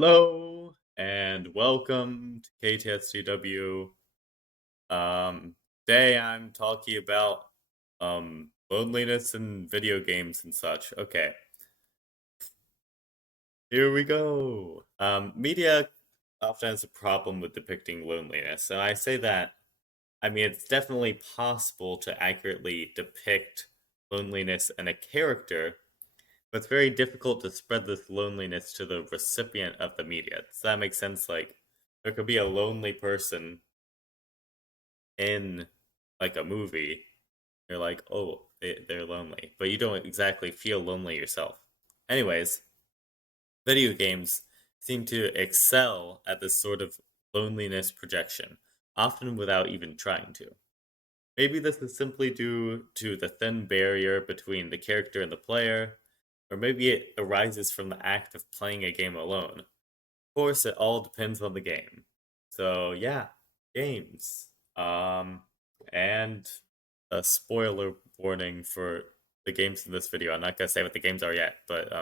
Hello and welcome to KTSDW. Today I'm talking about loneliness in video games and such. Okay, here we go. Media often has a problem with depicting loneliness, and I say that I mean it's definitely possible to accurately depict loneliness in a character, but it's very difficult to spread this loneliness to the recipient of the media. Does that make sense? Like, there could be a lonely person in, like, a movie. You're like, oh, they're lonely. But you don't exactly feel lonely yourself. Anyways, video games seem to excel at this sort of loneliness projection, often without even trying to. Maybe this is simply due to the thin barrier between the character and the player, or maybe it arises from the act of playing a game alone. Of course, it all depends on the game. So yeah, games. And a spoiler warning for the games in this video. I'm not gonna say what the games are yet, but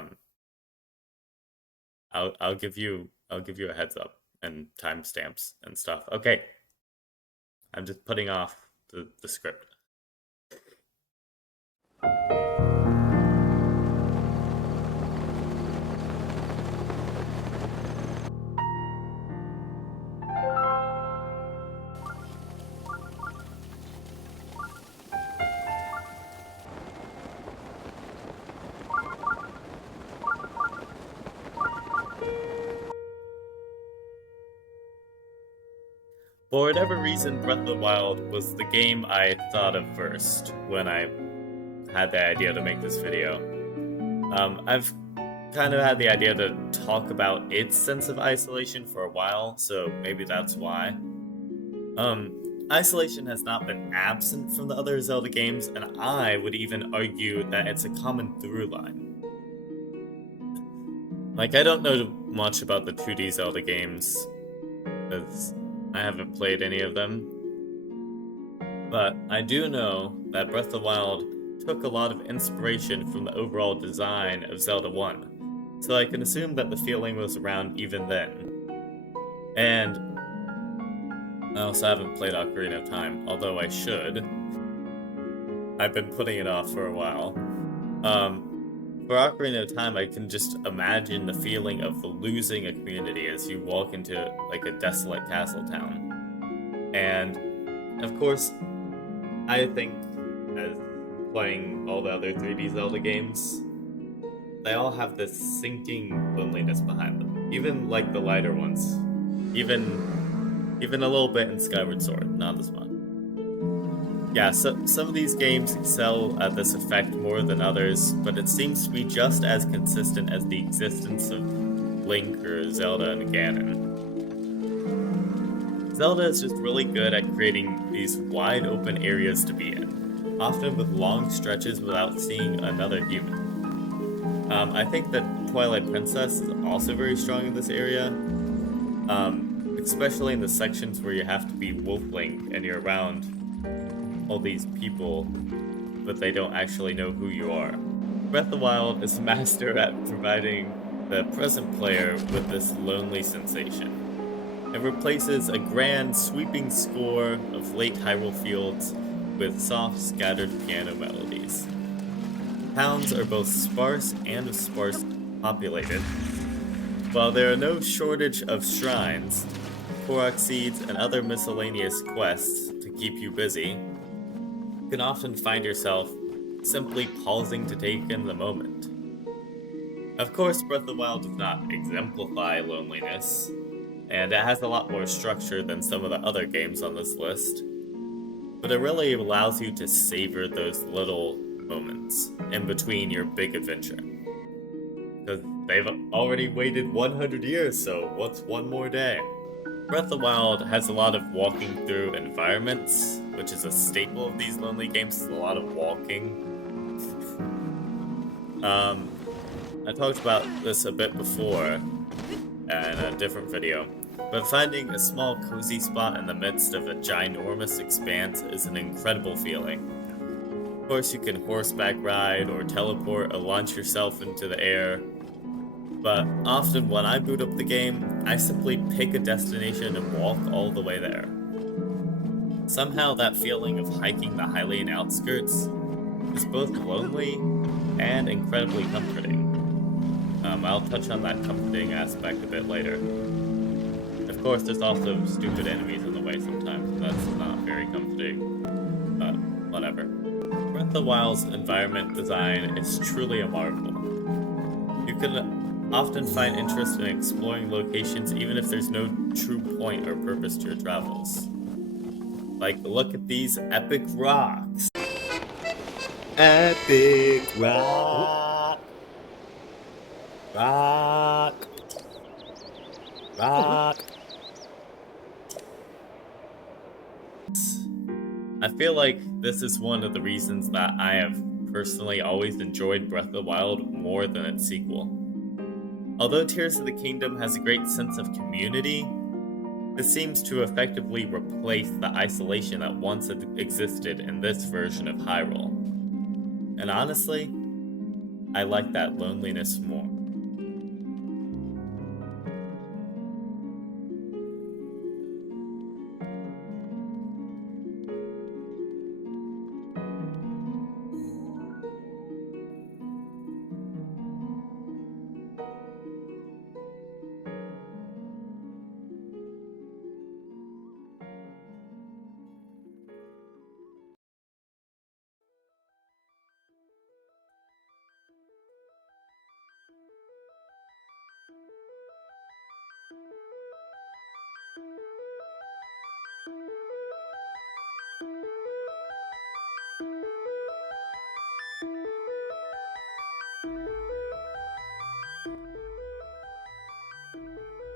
I'll give you a heads up and timestamps and stuff. Okay, I'm just putting off the script. For whatever reason, Breath of the Wild was the game I thought of first when I had the idea to make this video. I've kind of had the idea to talk about its sense of isolation for a while, so maybe that's why. Isolation has not been absent from the other Zelda games, and I would even argue that it's a common through line. Like, I don't know much about the 2D Zelda games, because I haven't played any of them. But I do know that Breath of the Wild took a lot of inspiration from the overall design of Zelda 1, so I can assume that the feeling was around even then. And I also haven't played Ocarina of Time, although I should. I've been putting it off for a while. For Ocarina of Time, I can just imagine the feeling of losing a community as you walk into, like, a desolate castle town. And, of course, I think, as playing all the other 3D Zelda games, they all have this sinking loneliness behind them. Even, like, the lighter ones. Even a little bit in Skyward Sword, not as much. Yeah, so some of these games excel at this effect more than others, but it seems to be just as consistent as the existence of Link or Zelda and Ganon. Zelda is just really good at creating these wide open areas to be in, often with long stretches without seeing another human. I think that Twilight Princess is also very strong in this area, especially in the sections where you have to be Wolf Link and you're around all these people, but they don't actually know who you are. Breath of the Wild is a master at providing the present player with this lonely sensation. It replaces a grand, sweeping score of late Hyrule fields with soft, scattered piano melodies. Towns are both sparse and sparsely populated. While there are no shortage of shrines, Korok seeds, and other miscellaneous quests to keep you busy, you can often find yourself simply pausing to take in the moment. Of course, Breath of the Wild does not exemplify loneliness, and it has a lot more structure than some of the other games on this list, but it really allows you to savor those little moments in between your big adventure. Because they've already waited 100 years, so what's one more day? Breath of the Wild has a lot of walking through environments, which is a staple of these lonely games, is a lot of walking. I talked about this a bit before in a different video, but finding a small cozy spot in the midst of a ginormous expanse is an incredible feeling. Of course, you can horseback ride or teleport or launch yourself into the air. but often when I boot up the game, I simply pick a destination and walk all the way there. Somehow that feeling of hiking the Hylian outskirts is both lonely and incredibly comforting. I'll touch on that comforting aspect a bit later. Of course, there's also stupid enemies in the way sometimes, and that's not very comforting, but whatever. Breath of the Wild's environment design is truly a marvel. You can often find interest in exploring locations even if there's no true point or purpose to your travels. Like, look at these epic rocks. Epic rock. Rock. Rock. I feel like this is one of the reasons that I have personally always enjoyed Breath of the Wild more than its sequel. Although Tears of the Kingdom has a great sense of community, this seems to effectively replace the isolation that once existed in this version of Hyrule. And honestly, I like that loneliness more.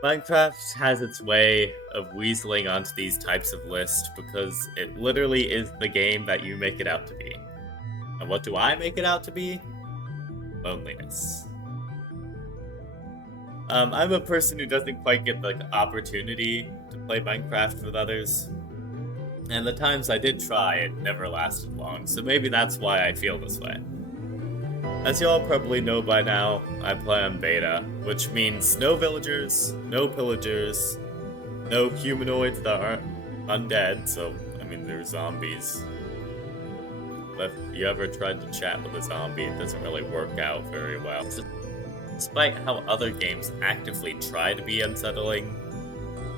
Minecraft has its way of weaseling onto these types of lists because it literally is the game that you make it out to be. And what do I make it out to be? Loneliness. I'm a person who doesn't quite get the opportunity to play Minecraft with others. And the times I did try, it never lasted long, so maybe that's why I feel this way. As you all probably know by now, I play on beta, which means no villagers, no pillagers, no humanoids that aren't undead, so, I mean, they're zombies. But if you ever tried to chat with a zombie, it doesn't really work out very well. Despite how other games actively try to be unsettling,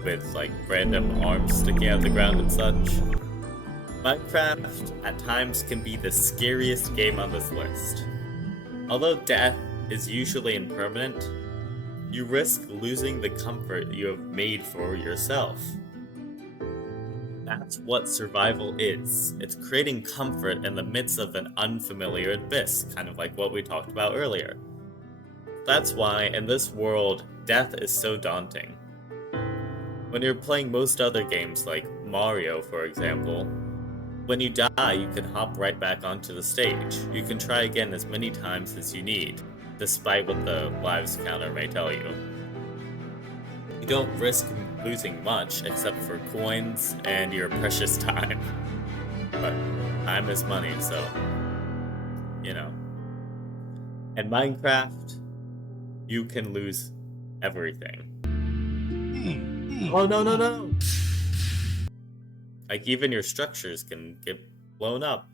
with, like, random arms sticking out of the ground and such, Minecraft at times can be the scariest game on this list. Although death is usually impermanent, you risk losing the comfort you have made for yourself. That's what survival is. It's creating comfort in the midst of an unfamiliar abyss, kind of like what we talked about earlier. That's why, in this world, death is so daunting. When you're playing most other games, like Mario, for example, when you die, you can hop right back onto the stage. You can try again as many times as you need, despite what the lives counter may tell you. You don't risk losing much, except for coins and your precious time. But time is money, so, you know. In Minecraft, you can lose everything. Oh, no! Like, even your structures can get blown up.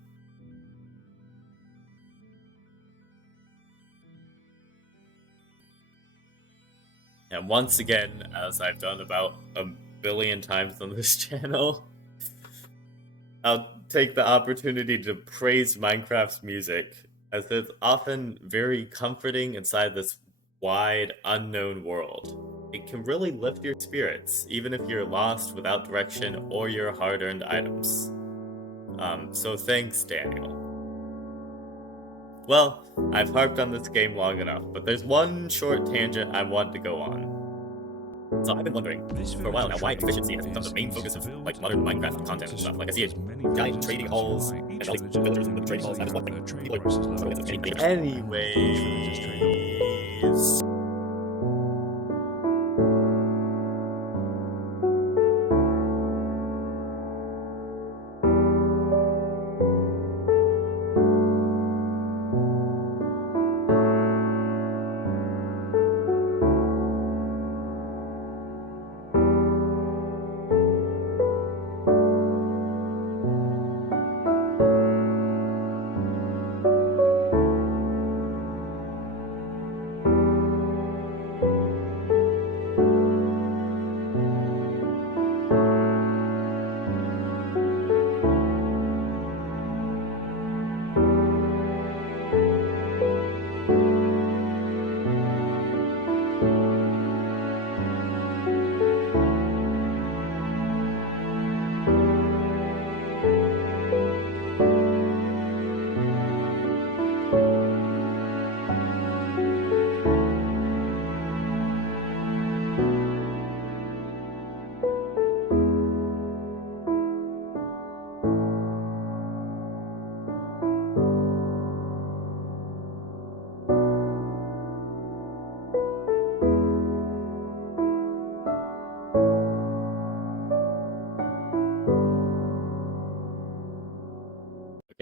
And once again, as I've done about a billion times on this channel, I'll take the opportunity to praise Minecraft's music, as it's often very comforting inside this wide, unknown world. It can really lift your spirits, even if you're lost without direction or your hard-earned items. So thanks, Daniel. Well, I've harped on this game long enough, but there's one short tangent I want to go on. So I've been wondering for a while now why efficiency has become the main focus of like modern Minecraft content and stuff. Like I see it, giant trading halls and all these villagers in the trading halls. I'm just wondering, people are anyways.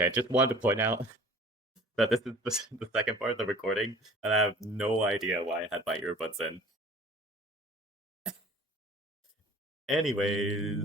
I just wanted to point out that this is the second part of the recording, and I have no idea why I had my earbuds in. Anyways.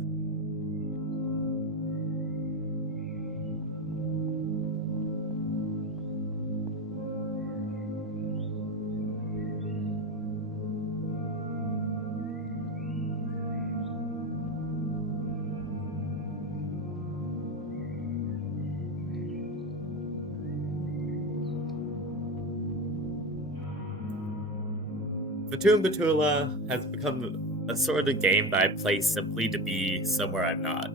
Fatum Betula has become a sort of game that I play simply to be somewhere I'm not.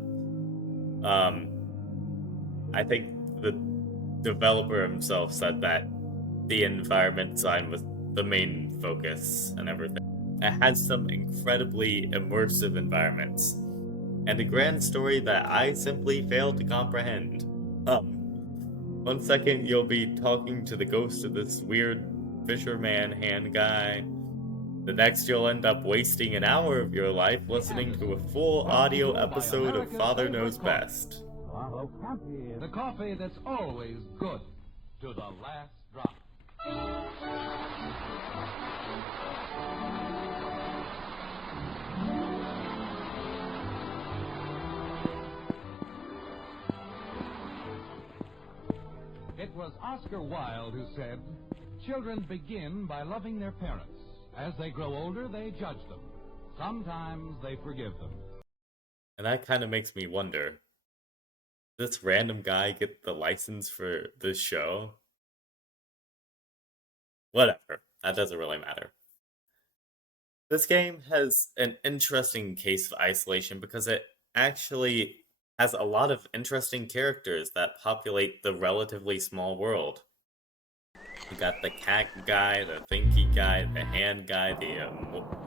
I think the developer himself said that the environment design was the main focus and everything. It has some incredibly immersive environments, and a grand story that I simply fail to comprehend. 1 second you'll be talking to the ghost of this weird fisherman hand guy. The next you'll end up wasting an hour of your life listening to a full audio episode of Father Knows Best. The coffee that's always good to the last drop. It was Oscar Wilde who said, "Children begin by loving their parents. As they grow older, they judge them. Sometimes they forgive them." And that kind of makes me wonder, did this random guy get the license for this show? Whatever, that doesn't really matter. This game has an interesting case of isolation because it actually has a lot of interesting characters that populate the relatively small world. You got the cat guy, the thinky guy, the hand guy, the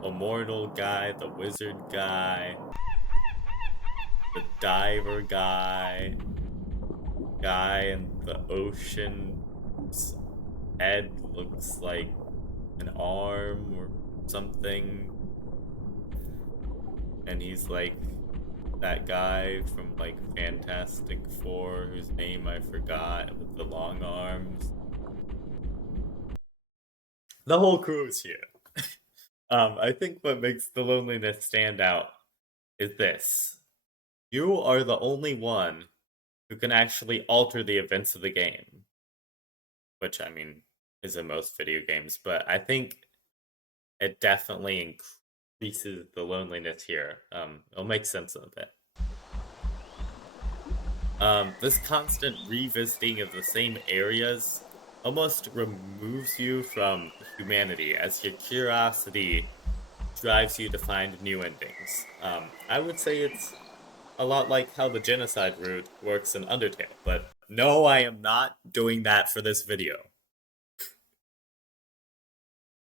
immortal guy, the wizard guy, the diver guy, guy in the ocean's head looks like an arm or something, and he's like that guy from like Fantastic Four whose name I forgot with the long arms. The whole crew is here. I think what makes the loneliness stand out is this. You are the only one who can actually alter the events of the game. Which, I mean, is in most video games, but I think it definitely increases the loneliness here. It'll make sense of it. This constant revisiting of the same areas almost removes you from humanity, as your curiosity drives you to find new endings. I would say it's a lot like how the genocide route works in Undertale, but no, I am not doing that for this video.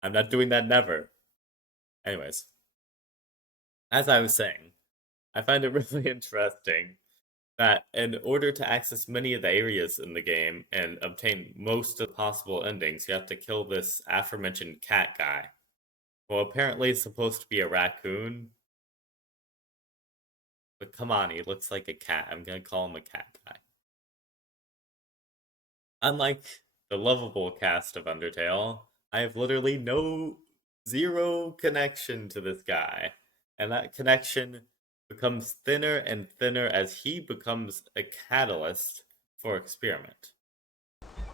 I'm not doing that never. Anyways, as I was saying, I find it really interesting that in order to access many of the areas in the game and obtain most of the possible endings, you have to kill this aforementioned cat guy. Well, apparently it's supposed to be a raccoon. But come on, he looks like a cat. I'm gonna call him a cat guy. Unlike the lovable cast of Undertale, I have literally zero connection to this guy. And that connection becomes thinner and thinner as he becomes a catalyst for experiment.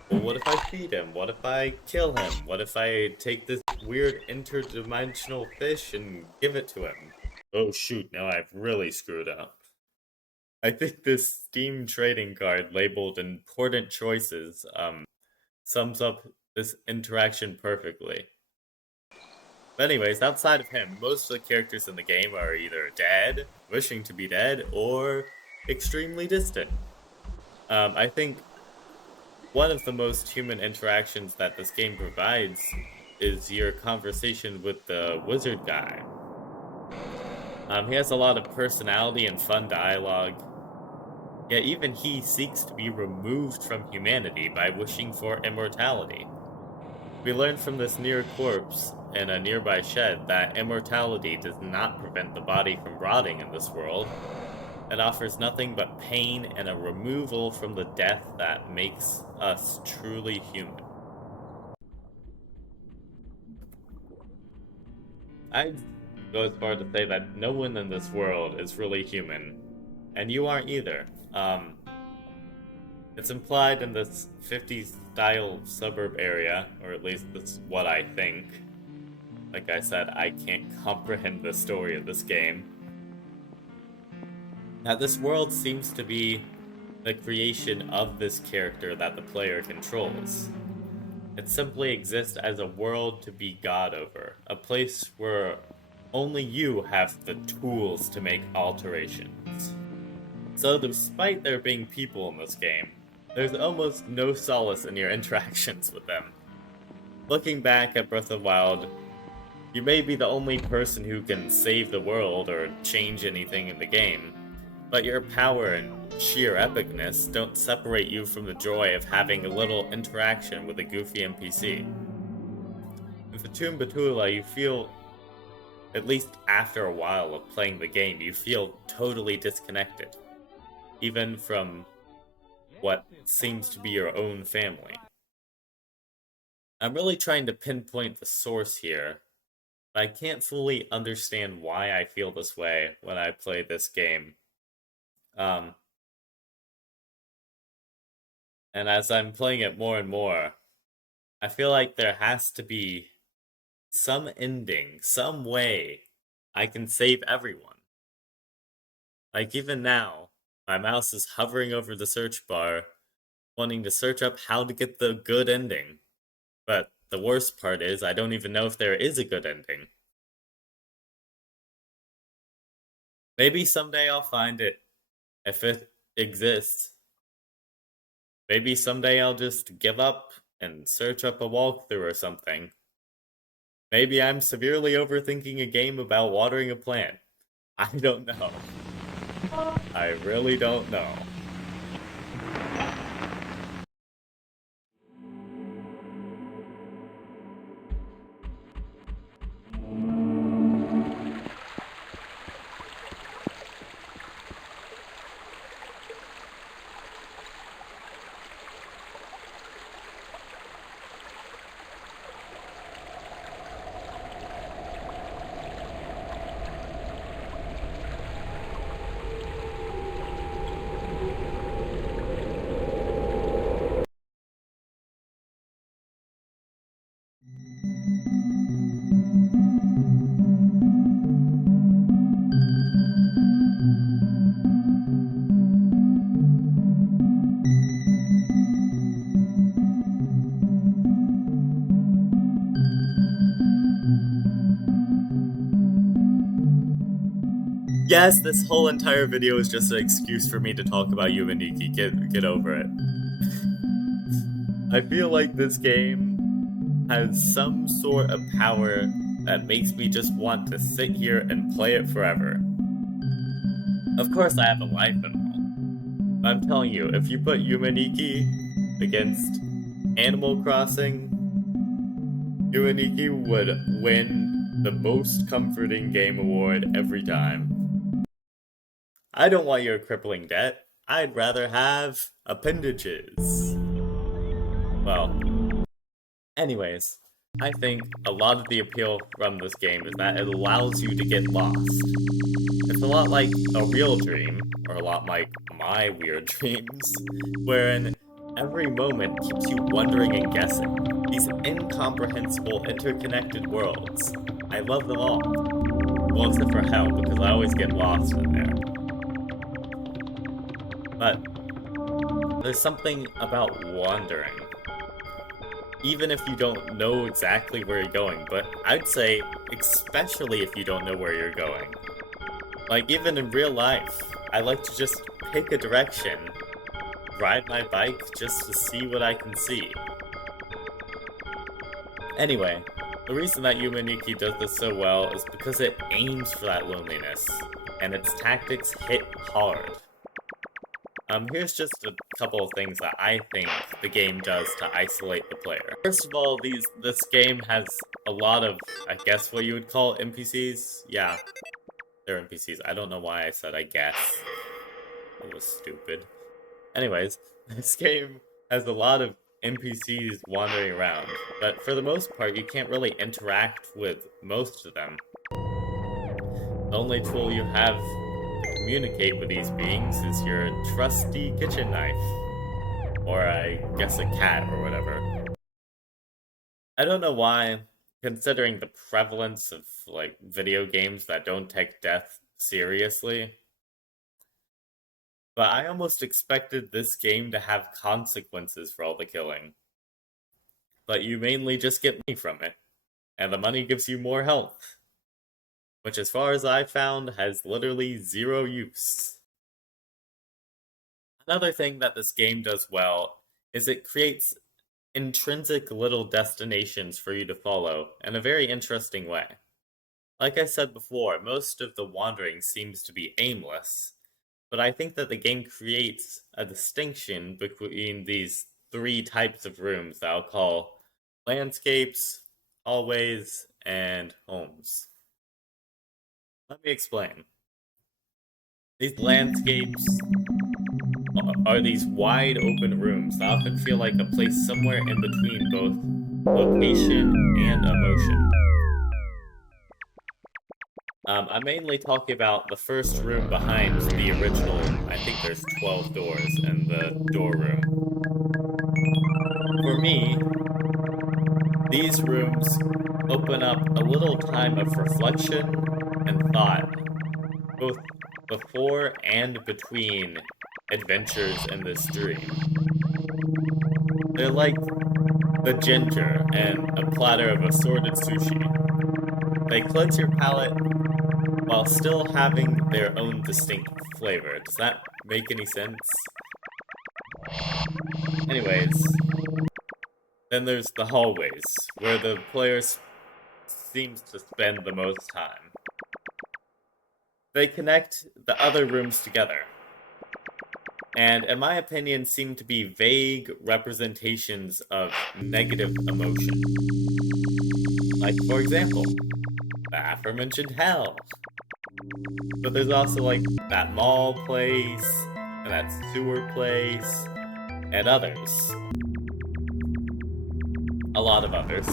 Well, what if I feed him? What if I kill him? What if I take this weird interdimensional fish and give it to him? Oh shoot, now I've really screwed up. I think this Steam trading card labeled important choices sums up this interaction perfectly. But anyways, outside of him, most of the characters in the game are either dead, wishing to be dead, or extremely distant. I think one of the most human interactions that this game provides is your conversation with the wizard guy. He has a lot of personality and fun dialogue, yet even he seeks to be removed from humanity by wishing for immortality. We learn from this near corpse in a nearby shed that immortality does not prevent the body from rotting in this world. It offers nothing but pain and a removal from the death that makes us truly human. I'd go as far to say that no one in this world is really human, and you aren't either. It's implied in this 50s style suburb area, or at least that's what I think. Like I said, I can't comprehend the story of this game. Now, this world seems to be the creation of this character that the player controls. It simply exists as a world to be god over, a place where only you have the tools to make alterations. So despite there being people in this game, there's almost no solace in your interactions with them. Looking back at Breath of the Wild, you may be the only person who can save the world or change anything in the game, but your power and sheer epicness don't separate you from the joy of having a little interaction with a goofy NPC. In Fatum Betula, you feel, at least after a while of playing the game, you feel totally disconnected, even from what seems to be your own family. I'm really trying to pinpoint the source here, but I can't fully understand why I feel this way when I play this game. And as I'm playing it more and more, I feel like there has to be some ending, some way I can save everyone. Like even now, my mouse is hovering over the search bar, wanting to search up how to get the good ending. But the worst part is, I don't even know if there is a good ending. Maybe someday I'll find it, if it exists. Maybe someday I'll just give up and search up a walkthrough or something. Maybe I'm severely overthinking a game about watering a plant. I don't know. I really don't know. Yes, this whole entire video is just an excuse for me to talk about Yume Nikki. Get over it. I feel like this game has some sort of power that makes me just want to sit here and play it forever. Of course I have a life and all. But I'm telling you, if you put Yume Nikki against Animal Crossing, Yume Nikki would win the most comforting game award every time. I don't want your crippling debt. I'd rather have appendages. Well, anyways, I think a lot of the appeal from this game is that it allows you to get lost. It's a lot like a real dream, or a lot like my weird dreams, wherein every moment keeps you wondering and guessing. These incomprehensible, interconnected worlds. I love them all. Well, except for hell, because I always get lost in there. But there's something about wandering. Even if you don't know exactly where you're going, but I'd say especially if you don't know where you're going. Like even in real life, I like to just pick a direction, ride my bike just to see what I can see. Anyway, the reason that Yume Nikki does this so well is because it aims for that loneliness, and its tactics hit hard. Here's just a couple of things that I think the game does to isolate the player. First of all, this game has a lot of, I guess what you would call NPCs. Yeah, they're NPCs. I don't know why I said I guess. It was stupid. Anyways, this game has a lot of NPCs wandering around, but for the most part, you can't really interact with most of them. The only tool you have to communicate with these beings is your trusty kitchen knife. Or I guess a cat or whatever. I don't know why, considering the prevalence of, like, video games that don't take death seriously, but I almost expected this game to have consequences for all the killing. But you mainly just get money from it, and the money gives you more health, which as far as I found has literally zero use. Another thing that this game does well is it creates intrinsic little destinations for you to follow in a very interesting way. Like I said before, most of the wandering seems to be aimless, but I think that the game creates a distinction between these three types of rooms that I'll call landscapes, hallways, and homes. Let me explain. These landscapes are these wide open rooms that often feel like a place somewhere in between both location and emotion. I'm mainly talking about the first room behind the original. I think there's 12 doors in the door room. For me, these rooms open up a little time of reflection and thought, both before and between adventures in this dream. They're like the ginger and a platter of assorted sushi. They cleanse your palate while still having their own distinct flavor. Does that make any sense? Anyways, then there's the hallways, where the player seems to spend the most time. They connect the other rooms together, and in my opinion seem to be vague representations of negative emotion. Like, for example, the aforementioned hell. But there's also, like, that mall place, and that sewer place, and others. A lot of others.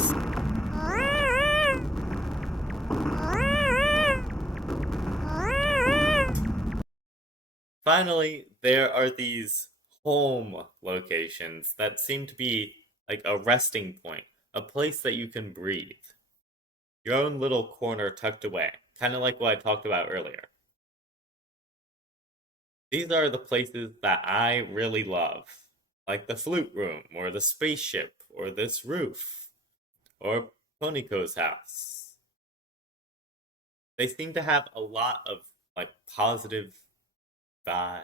Finally, there are these home locations that seem to be like a resting point, a place that you can breathe. Your own little corner tucked away, kind of like what I talked about earlier. These are the places that I really love, like the flute room, or the spaceship, or this roof, or Poniko's house. They seem to have a lot of, like, positive vibes.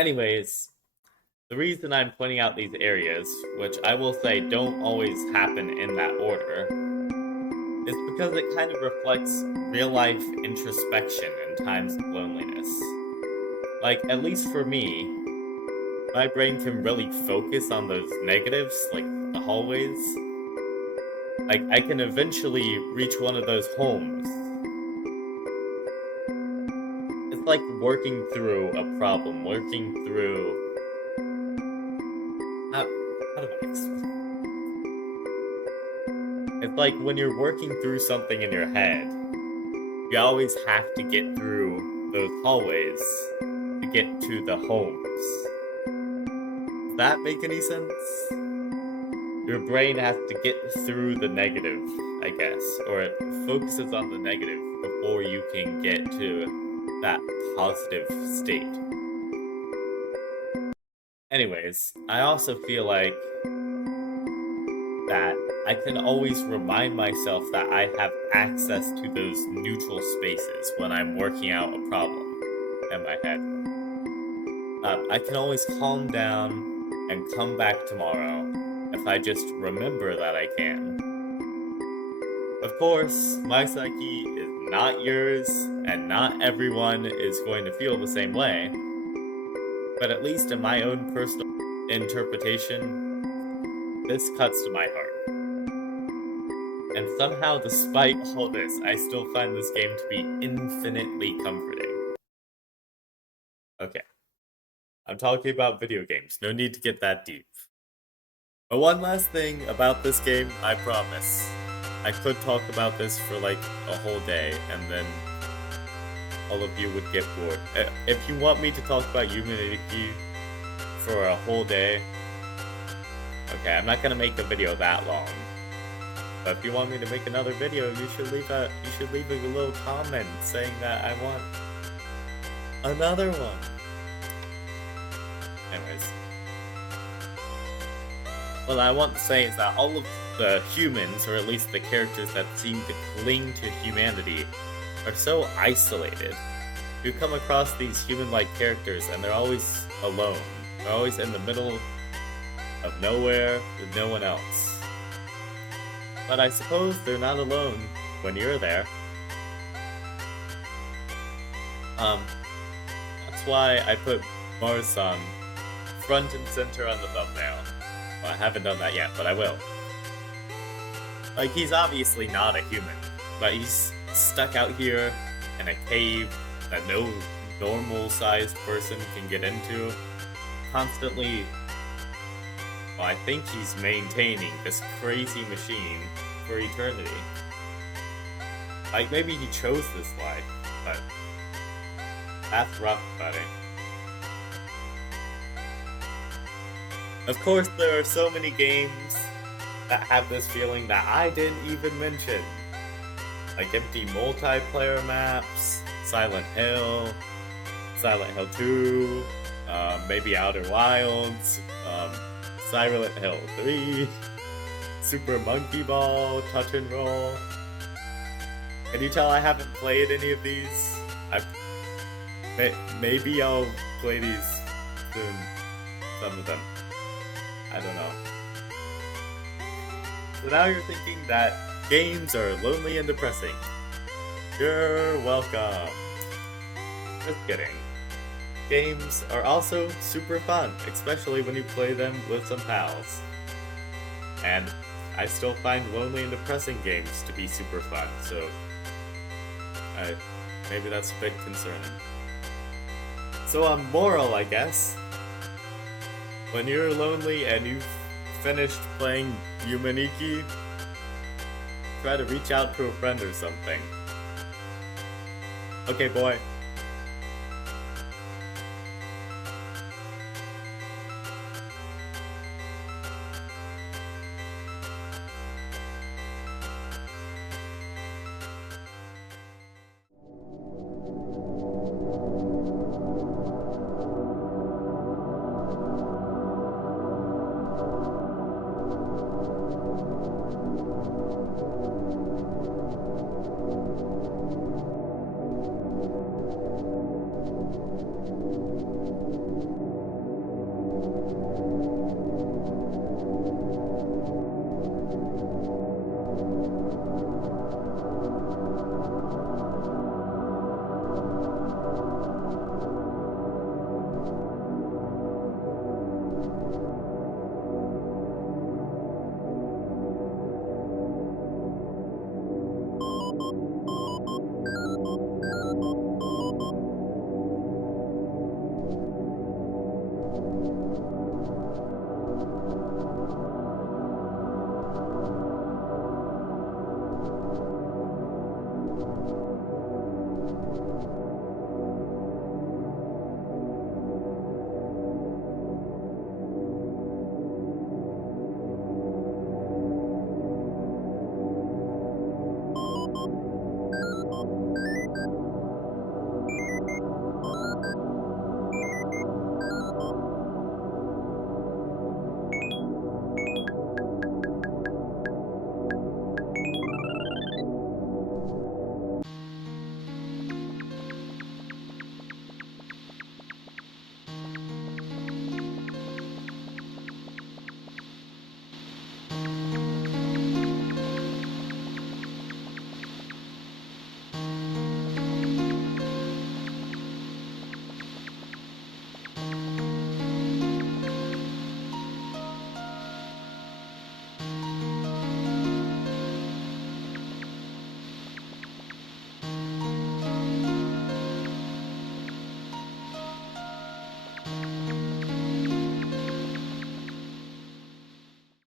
Anyways, the reason I'm pointing out these areas, which I will say don't always happen in that order, is because it kind of reflects real-life introspection in times of loneliness. Like, at least for me, my brain can really focus on those negatives, like the hallways. Like, I can eventually reach one of those homes. It's like working through a problem, working through... How do I explain? It's like when you're working through something in your head, you always have to get through those hallways to get to the homes. Does that make any sense? Your brain has to get through the negative, I guess, or it focuses on the negative before you can get to that positive state. Anyways, I also feel like that I can always remind myself that I have access to those neutral spaces when I'm working out a problem in my head. I can always calm down and come back tomorrow if I just remember that I can. Of course, my psyche is not yours, and not everyone is going to feel the same way, but at least in my own personal interpretation, this cuts to my heart. And somehow, despite all this, I still find this game to be infinitely comforting. Okay. I'm talking about video games, no need to get that deep. But one last thing about this game, I promise. I could talk about this for like a whole day, and then all of you would get bored. If you want me to talk about Yume Nikki for a whole day, okay, I'm not gonna make a video that long. But if you want me to make another video, you should leave a little comment saying that I want another one. Anyways. What I want to say is that all of the humans, or at least the characters that seem to cling to humanity, are so isolated. You come across these human-like characters and they're always alone. They're always in the middle of nowhere with no one else. But I suppose they're not alone when you're there. That's why I put Mars-san front and center on the thumbnail. Well, I haven't done that yet, but I will. Like, he's obviously not a human, but he's stuck out here in a cave that no normal-sized person can get into. Constantly, well, I think he's maintaining this crazy machine for eternity. Like, maybe he chose this life, but that's rough, buddy. Of course, there are so many games that have this feeling that I didn't even mention. Like empty multiplayer maps, Silent Hill 2, maybe Outer Wilds, Silent Hill 3, Super Monkey Ball, Touch and Roll. Can you tell I haven't played any of these? Maybe I'll play these soon. Some of them. I don't know. So now you're thinking that games are lonely and depressing. You're welcome. Just kidding. Games are also super fun, especially when you play them with some pals. And I still find lonely and depressing games to be super fun, so maybe that's a bit concerning. So a moral, I guess. When you're lonely and you've finished playing Yume Nikki, try to reach out to a friend or something. Okay, boy.